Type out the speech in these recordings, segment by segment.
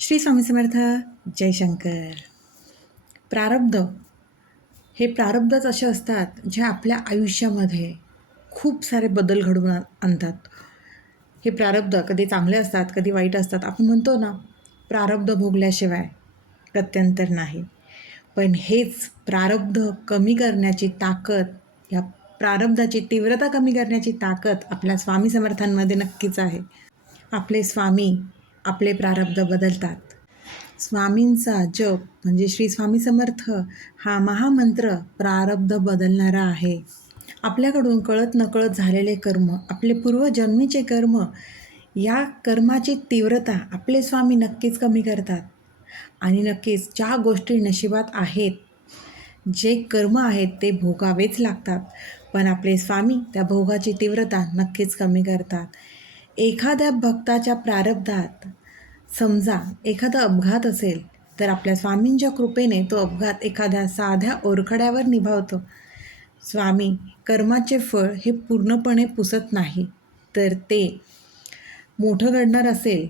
श्री स्वामी समर्थ. जयशंकर. प्रारब्ध हे प्रारब्धच असे असतात जे आपल्या आयुष्यामध्ये खूप सारे बदल घडवून आणतात. हे प्रारब्ध कधी चांगले असतात, कधी वाईट असतात. आपण म्हणतो ना, प्रारब्ध भोगल्याशिवाय गत्यंतर नाही. पण हेच प्रारब्ध कमी करण्याची ताकद, या प्रारब्धाची तीव्रता कमी करण्याची ताकद आपल्या स्वामी समर्थांमध्ये नक्कीच आहे. आपले स्वामी आपले प्रारब्ध बदलतात. स्वामींचा जप म्हणजे श्री स्वामी समर्थ हा महामंत्र प्रारब्ध बदलणारा आहे. आपल्याकडून कळत नकळत झालेले कर्म, आपले पूर्वजन्मीचे कर्म, या कर्माची तीव्रता आपले स्वामी नक्कीच कमी करतात. आणि नक्कीच ज्या गोष्टी नशिबात आहेत, जे कर्म आहेत ते भोगावेच लागतात, पण आपले स्वामी त्या भोगाची तीव्रता नक्कीच कमी करतात. एखाद्या भक्ताच्या प्रारब्धात समजा एखादा अपघात असेल, तर आपल्या स्वामींच्या कृपेने तो अपघात एखाद्या साध्या ओरखड्यावर निभावतो. स्वामी कर्माचे फळ हे पूर्णपणे पुसत नाही, तर ते मोठं घडणार असेल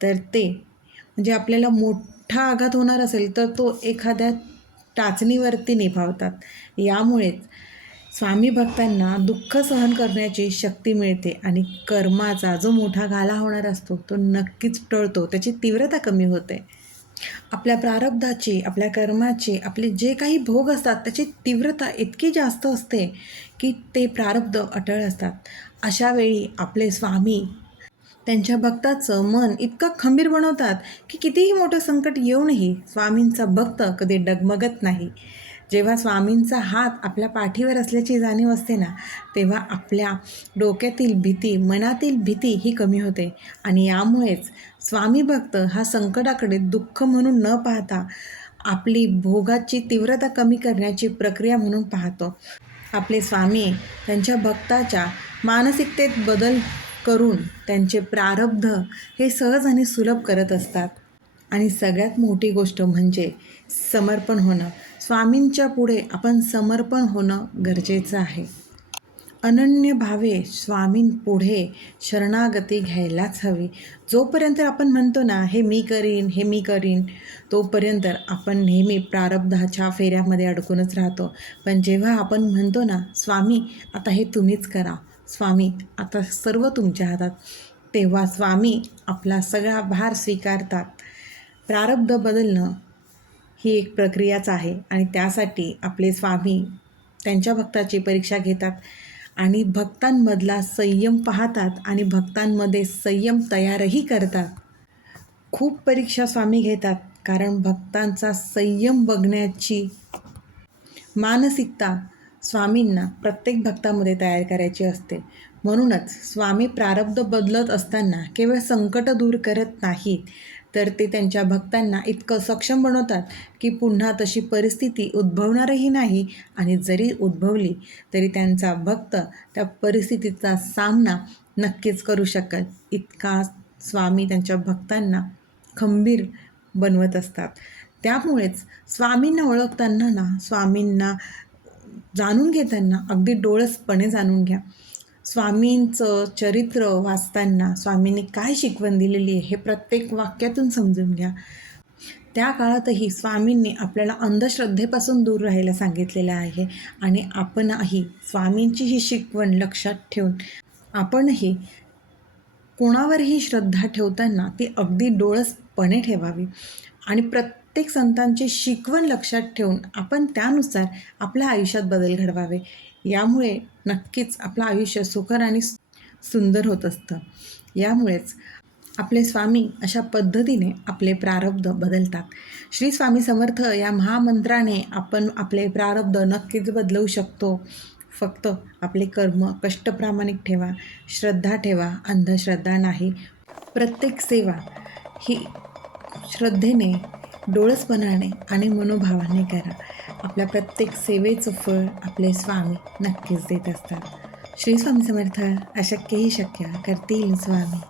तर ते म्हणजे आपल्याला मोठा आघात होणार असेल तर तो एखाद्या टाचणीवरती निभावतात. यामुळेच स्वामी भक्तांना दुःख सहन करण्याची शक्ती मिळते आणि कर्माचा जो मोठा घाला होणार असतो तो नक्कीच टळतो, त्याची तीव्रता कमी होते. आपल्या प्रारब्धाची, आपल्या कर्माची, आपले जे काही भोग असतात त्याची तीव्रता इतकी जास्त असते की ते प्रारब्ध अटळ असतात. अशा वेळी आपले स्वामी त्यांच्या भक्ताचं मन इतकं खंबीर बनवतात की कितीही मोठं संकट येऊनही स्वामींचा भक्त कधी डगमगत नाही. जेव्हा स्वामींचा हात आपल्या पाठीवर असल्याची जाणीव असते ना, तेव्हा आपल्या डोक्यातील भीती, मनातील भीती ही कमी होते. आणि यामुळेच स्वामी भक्त हा संकटाकडे दुःख म्हणून न पाहता आपली भोगाची तीव्रता कमी करण्याची प्रक्रिया म्हणून पाहतो. आपले स्वामी त्यांच्या भक्ताच्या मानसिकतेत बदल करून त्यांचे प्रारब्ध हे सहज आणि सुलभ करत असतात. आणि सगळ्यात मोठी गोष्ट म्हणजे समर्पण होणं. स्वामींच्या पुढे आपण समर्पण होणं गरजेचं आहे. अनन्य भावे स्वामींपुढे शरणागती घ्यायलाच हवी. जोपर्यंत आपण म्हणतो ना, हे मी करीन, तोपर्यंत आपण नेहमी प्रारब्धाच्या फेऱ्यामध्ये अडकूनच राहतो. पण जेव्हा आपण म्हणतो ना, स्वामी आता हे तुम्हीच करा, स्वामी आता सर्व तुमच्या हातात, तेव्हा स्वामी आपला सगळा भार स्वीकारतात. प्रारब्ध बदलणं ही एक प्रक्रियाच आहे आणि त्यासाठी आपले स्वामी त्यांच्या भक्ताची परीक्षा घेतात आणि भक्तांमधला संयम पाहतात आणि भक्तांमध्ये संयम तयारही करतात. खूप परीक्षा स्वामी घेतात, कारण भक्तांचा संयम बघण्याची मानसिकता स्वामींना प्रत्येक भक्तामध्ये तयार करायची असते. म्हणूनच स्वामी प्रारब्ध बदलत असताना केवळ संकट दूर करत नाहीत, तर ते त्यांच्या भक्तांना इतकं सक्षम बनवतात की पुन्हा तशी परिस्थिती उद्भवणारही नाही. आणि जरी उद्भवली तरी त्यांचा भक्त त्या परिस्थितीचा सामना नक्कीच करू शकेल, इतका स्वामी त्यांच्या भक्तांना खंबीर बनवत असतात. त्यामुळेच स्वामींना ओळखताना ना, स्वामींना जाणून घेताना अगदी डोळसपणे जाणून घ्या. स्वामींचं चरित्र वाचताना स्वामींनी काय शिकवण दिलेली आहे हे प्रत्येक वाक्यातून समजून घ्या. त्या काळातही स्वामींनी आपल्याला अंधश्रद्धेपासून दूर राहायला सांगितलेलं आहे आणि आपणही स्वामींची ही शिकवण लक्षात ठेवून आपणही कोणावरही श्रद्धा ठेवताना ती अगदी डोळसपणे ठेवावी आणि प्रत्येक संतांची शिकवण लक्षात ठेवून आपण त्यानुसार आपल्या आयुष्यात बदल घडवावे. यामुळे नक्कीच आपलं आयुष्य सुखर आणि सुंदर होत असतं. यामुळेच आपले स्वामी अशा पद्धतीने आपले प्रारब्ध बदलतात. श्री स्वामी समर्थ या महामंत्राने आपण आपले प्रारब्ध नक्कीच बदलवू शकतो. फक्त आपले कर्म कष्टप्रामाणिक ठेवा, श्रद्धा ठेवा, अंधश्रद्धा नाही. प्रत्येक सेवा ही श्रद्धेने, डोळसपणाने आणि मनोभावाने करा. आपल्या प्रत्येक सेवेचं फळ आपले स्वामी नक्कीच देत असतात. श्री स्वामी समर्थ. अशक्यही शक्य करतील स्वामी.